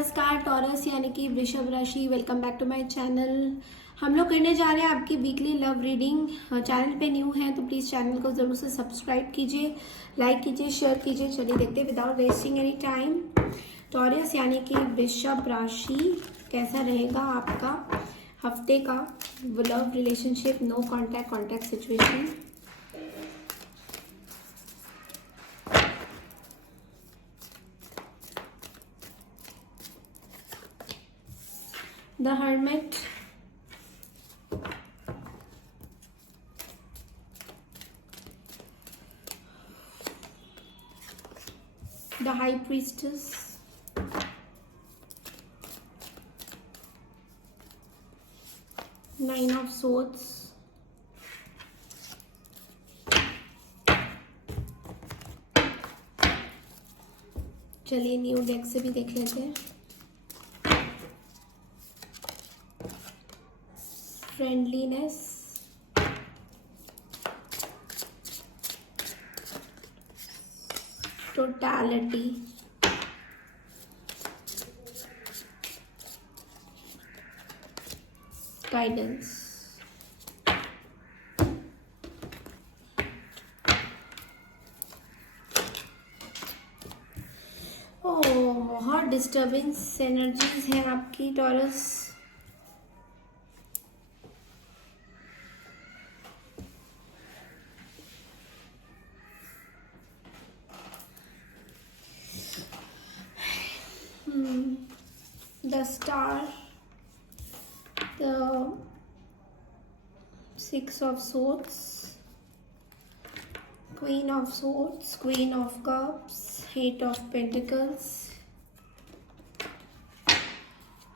नमस्कार टॉरस यानी कि वृषभ राशि, welcome back to my channel. हम लोग करने जा रहे हैं आपकी वीकली लव रीडिंग। चैनल पे न्यू हैं तो प्लीज़ चैनल को ज़रूर से सब्सक्राइब कीजिए, लाइक कीजिए, शेयर कीजिए। चलिए देखते हैं without wasting any time. Taurus यानी कि वृषभ राशि, कैसा रहेगा आपका हफ्ते का love relationship, no contact, contact situation. The Hermit, the High Priestess, Nine of Swords, चलिए न्यू डेक से भी देख लेते हैं। Friendliness, totality, guidance. ओह, बहुत डिस्टर्बेंस एनर्जीज हैं आपकी taurus. The Star, the Six of Swords, Queen of Swords, Queen of Cups, Eight of Pentacles।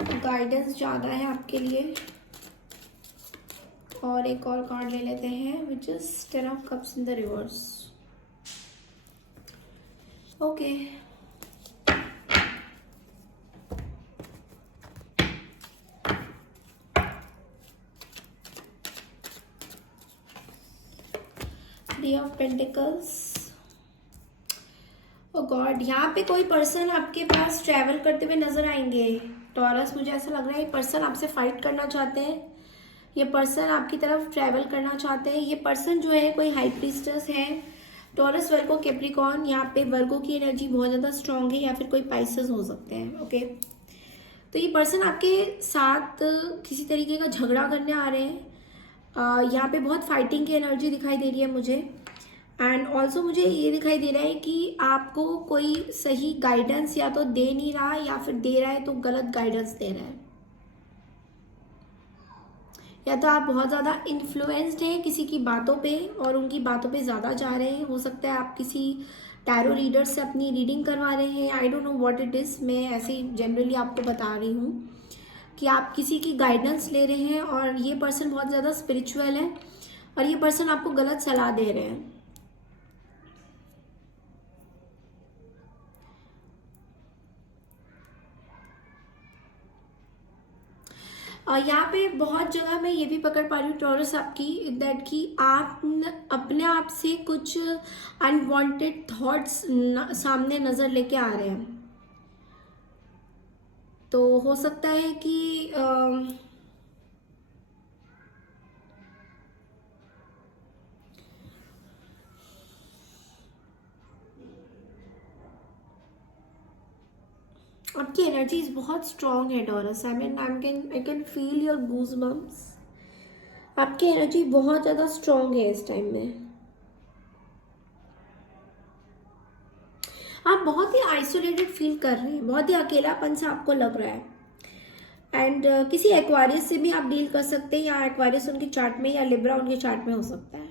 Guidance ज़्यादा है आपके लिए। और एक और कार्ड ले लेते हैं, which is ten of cups in the reverse. Okay, three of pentacles. Oh God, यहाँ पे कोई पर्सन आपके पास ट्रैवल करते हुए नजर आएंगे टॉरस। मुझे ऐसा लग रहा है ये पर्सन आपसे फाइट करना चाहते हैं, ये पर्सन आपकी तरफ ट्रैवल करना चाहते हैं। ये पर्सन जो है कोई हाई प्रीस्टेस है। टॉरस, वर्गो, कैप्रिकॉर्न। यहाँ पे वर्गो की एनर्जी बहुत ज़्यादा स्ट्रांग है, या फिर कोई पाइसेस हो सकते हैं। ओके, तो ये पर्सन आपके साथ किसी तरीके का झगड़ा करने आ रहे हैं। यहाँ पे बहुत फाइटिंग की एनर्जी दिखाई दे रही है मुझे। एंड ऑल्सो मुझे ये दिखाई दे रहा है कि आपको कोई सही गाइडेंस या तो दे नहीं रहा है, या फिर दे रहा है तो गलत गाइडेंस दे रहा है। या तो आप बहुत ज़्यादा इन्फ्लुएंस्ड हैं किसी की बातों पे और उनकी बातों पे ज़्यादा जा रहे हैं। हो सकता है आप किसी टैरो रीडर से अपनी रीडिंग करवा रहे हैं। आई don't know what it is. मैं ऐसे ही जनरली आपको बता रही हूँ कि आप किसी की गाइडेंस ले रहे हैं और ये पर्सन बहुत ज़्यादा स्पिरिचुअल है और ये पर्सन आपको गलत सलाह दे रहे हैं। और यहाँ पे बहुत जगह मैं ये भी पकड़ पा रही हूँ टॉरस आपकी, दैट कि आप अपने आप से कुछ अनवांटेड थॉट्स सामने नज़र लेके आ रहे हैं। तो हो सकता है कि आपकी एनर्जीज बहुत स्ट्रॉन्ग है Taurus. I can feel your goosebumps. आपकी एनर्जी बहुत ज़्यादा स्ट्रॉन्ग है इस टाइम में। आप बहुत ही आइसोलेटेड फील कर रहे हैं, बहुत ही अकेलापन सा आपको लग रहा है। एंड किसी एक्वारियस से भी आप डील कर सकते हैं, या एक्वारियस उनके चार्ट में या लिब्रा उनके चार्ट में हो सकता है।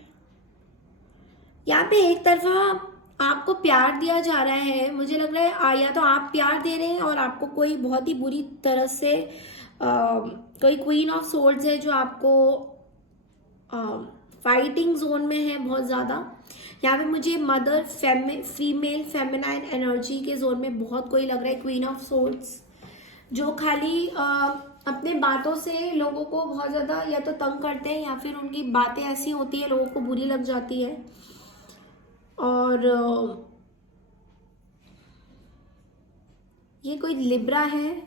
यहाँ पे एक तरफा आपको प्यार दिया जा रहा है, मुझे लग रहा है या तो आप प्यार दे रहे हैं और आपको कोई बहुत ही बुरी तरह से कोई क्वीन ऑफ सोर्ड्स है जो आपको फाइटिंग जोन में है बहुत ज़्यादा। यहाँ पे मुझे मदर, फीमेल, फेमिनाइन एनर्जी के जोन में बहुत कोई लग रहा है। क्वीन ऑफ सोर्ड्स जो खाली अपने बातों से लोगों को बहुत ज़्यादा या तो तंग करते हैं, या फिर उनकी बातें ऐसी होती है लोगों को बुरी लग जाती है। और ये कोई लिब्रा है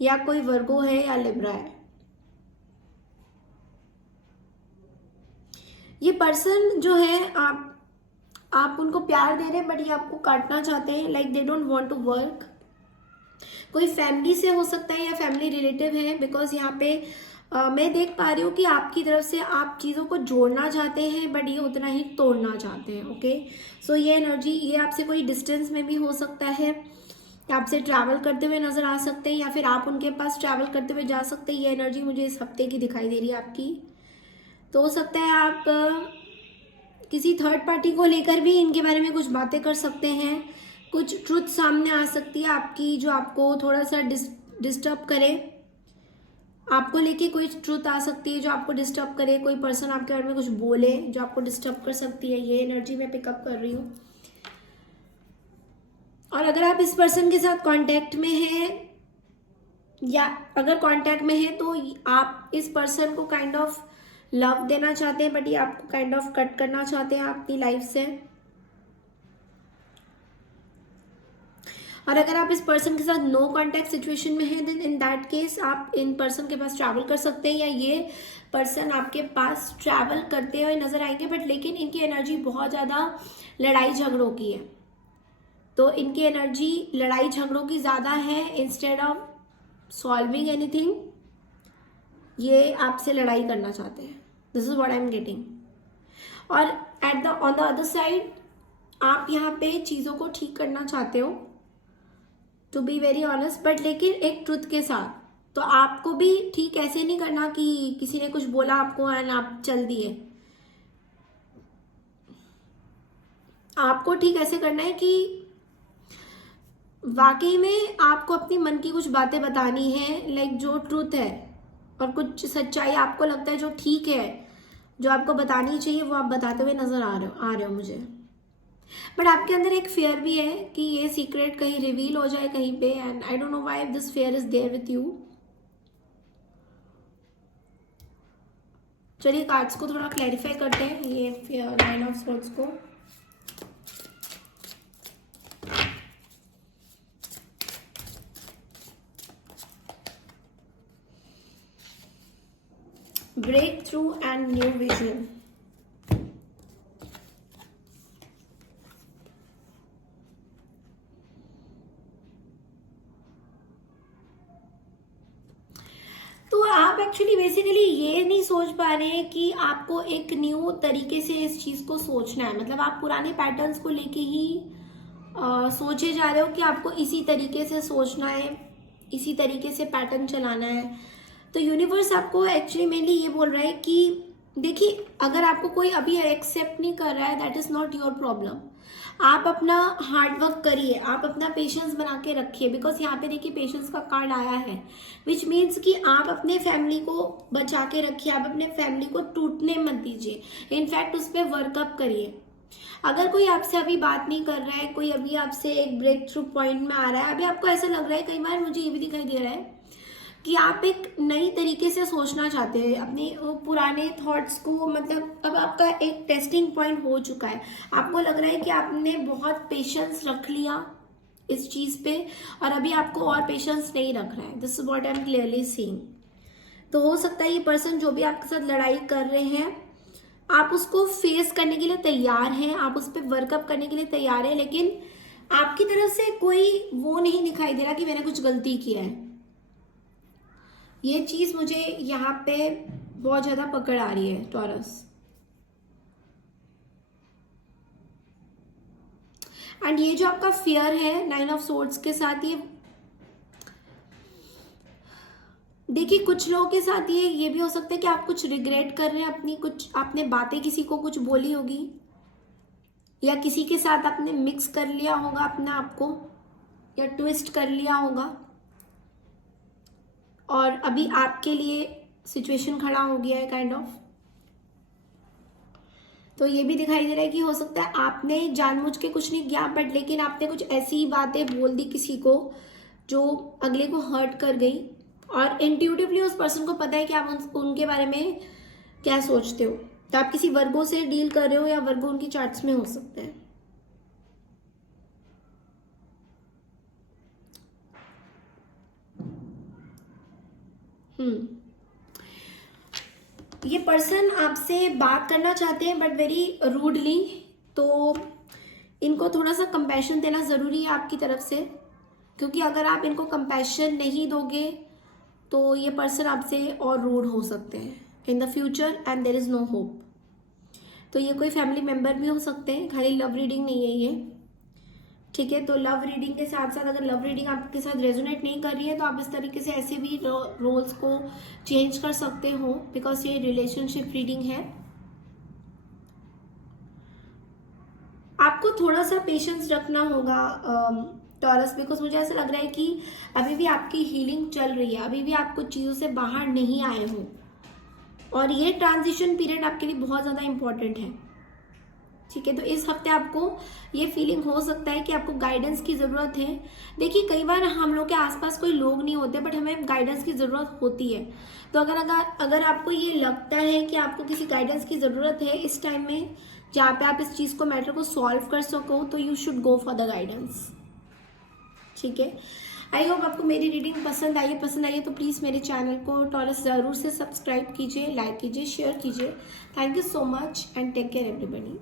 या कोई वर्गो है या लिब्रा है। ये पर्सन जो है आप उनको प्यार दे रहे हैं बट ये आपको काटना चाहते हैं, like they don't want to work. कोई फैमिली से हो सकता है या फैमिली रिलेटिव है, बिकॉज यहाँ पे मैं देख पा रही हूँ कि आपकी तरफ से आप चीज़ों को जोड़ना चाहते हैं बट ये उतना ही तोड़ना चाहते हैं। ओके, सो ये एनर्जी, ये आपसे कोई डिस्टेंस में भी हो सकता है, आपसे ट्रैवल करते हुए नजर आ सकते हैं या फिर आप उनके पास ट्रैवल करते हुए जा सकते हैं। ये एनर्जी मुझे इस हफ्ते की दिखाई दे रही है आपकी। तो हो सकता है आप किसी थर्ड पार्टी को लेकर भी इनके बारे में कुछ बातें कर सकते हैं। कुछ ट्रुथ सामने आ सकती है आपकी जो आपको थोड़ा सा डिस्टर्ब करे। आपको लेके कोई ट्रुथ आ सकती है जो आपको डिस्टर्ब करे। कोई पर्सन आपके बारे में कुछ बोले जो आपको डिस्टर्ब कर सकती है। ये एनर्जी मैं पिकअप कर रही हूँ। और अगर आप इस पर्सन के साथ कांटेक्ट में हैं या अगर कांटेक्ट में हैं तो आप इस पर्सन को काइंड ऑफ लव देना चाहते हैं बट ये आपको काइंड ऑफ कट करना चाहते हैं अपनी लाइफ से। और अगर आप इस पर्सन के साथ नो कांटेक्ट सिचुएशन में हैं देन इन दैट केस आप इन पर्सन के पास ट्रैवल कर सकते हैं या ये पर्सन आपके पास ट्रैवल करते हुए नजर आएंगे। बट लेकिन इनकी एनर्जी बहुत ज़्यादा लड़ाई झगड़ों की है, तो इनकी एनर्जी लड़ाई झगड़ों की ज़्यादा है इंस्टेड ऑफ सॉल्विंग एनीथिंग। ये आपसे लड़ाई करना चाहते हैं, this is what I am getting. और ऑन द अदर साइड आप यहाँ पे चीज़ों को ठीक करना चाहते हो, to be very honest, but लेकिन एक ट्रुथ के साथ। तो आपको भी ठीक ऐसे नहीं करना कि किसी ने कुछ बोला आपको एंड आप चल दिए। आपको ठीक ऐसे करना है कि वाकई में आपको अपनी मन की कुछ बातें बतानी है, लाइक जो ट्रुथ है और कुछ सच्चाई आपको लगता है जो ठीक है, जो आपको बतानी चाहिए, वो आप बताते हुए नजर आ रहे हो मुझे। बट आपके अंदर एक फियर भी है कि ये सीक्रेट कहीं रिवील हो जाए कहीं पे, and I don't know why this fear is there with you. चलिए कार्ड्स को थोड़ा क्लैरिफाई करते हैं, ये नाइन ऑफ स्वॉर्ड्स को। Breakthrough and new vision. तो आप एक्चुअली बेसिकली ये नहीं सोच पा रहे हैं कि आपको एक न्यू तरीके से इस चीज को सोचना है। मतलब आप पुराने पैटर्न्स को लेके ही सोचे जा रहे हो कि आपको इसी तरीके से सोचना है, इसी तरीके से पैटर्न चलाना है। तो यूनिवर्स आपको एक्चुअली मेनली ये बोल रहा है कि देखिए, अगर आपको कोई अभी एक्सेप्ट नहीं कर रहा है that is not your problem. आप अपना हार्ड वर्क करिए, आप अपना पेशेंस बना के रखिए, बिकॉज यहाँ पे देखिए पेशेंस का कार्ड आया है, विच मीन्स कि आप अपने फैमिली को बचा के रखिए, आप अपने फैमिली को टूटने मत दीजिए, इनफैक्ट उस पर वर्कअप करिए। अगर कोई आपसे अभी बात नहीं कर रहा है, कोई अभी आपसे एक ब्रेक थ्रू पॉइंट में आ रहा है, अभी आपको ऐसा लग रहा है, कई बार मुझे ये भी दिखाई दे रहा है कि आप एक नई तरीके से सोचना चाहते हैं अपने पुराने थॉट्स को। मतलब अब आपका एक टेस्टिंग पॉइंट हो चुका है, आपको लग रहा है कि आपने बहुत पेशेंस रख लिया इस चीज पे और अभी आपको और पेशेंस नहीं रख रहा है। This is what I M clearly seeing. तो हो सकता है ये पर्सन जो भी आपके साथ लड़ाई कर रहे हैं, आप उसको फेस करने के लिए तैयार हैं, आप उस पर वर्कअप करने के लिए तैयार हैं, लेकिन आपकी तरफ से कोई वो नहीं दिखाई दे रहा कि मैंने कुछ गलती किया है। ये चीज मुझे यहाँ पे बहुत ज्यादा पकड़ आ रही है टॉरस। एंड ये जो आपका फियर है नाइन ऑफ सोर्ड्स के साथ, ये देखिए कुछ लोगों के साथ ये भी हो सकता है कि आप कुछ रिग्रेट कर रहे हैं, अपनी कुछ आपने बातें किसी को कुछ बोली होगी या किसी के साथ आपने मिक्स कर लिया होगा अपने आप को या ट्विस्ट कर लिया होगा और अभी आपके लिए सिचुएशन खड़ा हो गया है काइंड ऑफ। तो ये भी दिखाई दे रहा है कि हो सकता है आपने जानबूझ के कुछ नहीं किया बट लेकिन आपने कुछ ऐसी बातें बोल दी किसी को जो अगले को हर्ट कर गई और इंट्यूटिवली उस पर्सन को पता है कि आप उनके बारे में क्या सोचते हो। तो आप किसी वर्गो से डील कर रहे हो या वर्गो उनकी चार्ट्स में हो सकते हैं। ये पर्सन आपसे बात करना चाहते हैं बट वेरी रूडली, तो इनको थोड़ा सा कंपैशन देना ज़रूरी है आपकी तरफ से, क्योंकि अगर आप इनको कंपैशन नहीं दोगे तो ये पर्सन आपसे और रूड हो सकते हैं in the future and there is no hope. तो ये कोई फैमिली मेम्बर भी हो सकते हैं, खाली लव रीडिंग नहीं है ये, ठीक है। तो लव रीडिंग के साथ साथ अगर लव रीडिंग आपके साथ रेजोनेट नहीं कर रही है तो आप इस तरीके से ऐसे भी रोल्स को चेंज कर सकते हो, बिकॉज ये रिलेशनशिप रीडिंग है। आपको थोड़ा सा पेशेंस रखना होगा टॉरस, बिकॉज मुझे ऐसा लग रहा है कि अभी भी आपकी हीलिंग चल रही है, अभी भी आप कुछ चीज़ों से बाहर नहीं आए हो, और ये ट्रांजिशन पीरियड आपके लिए बहुत ज़्यादा इंपॉर्टेंट है, ठीक है। तो इस हफ्ते आपको ये फीलिंग हो सकता है कि आपको गाइडेंस की ज़रूरत है। देखिए, कई बार हम लोग के आसपास कोई लोग नहीं होते बट हमें गाइडेंस की ज़रूरत होती है। तो अगर आपको ये लगता है कि आपको किसी गाइडेंस की ज़रूरत है इस टाइम में, जहाँ पे आप इस चीज़ को, मैटर को सॉल्व कर सको, तो you should go for the guidance, ठीक है। आई होप आपको मेरी रीडिंग पसंद आई है तो प्लीज़ मेरे चैनल को टॉरस ज़रूर से सब्सक्राइब कीजिए, लाइक कीजिए, शेयर कीजिए। Thank you so much and take care everybody.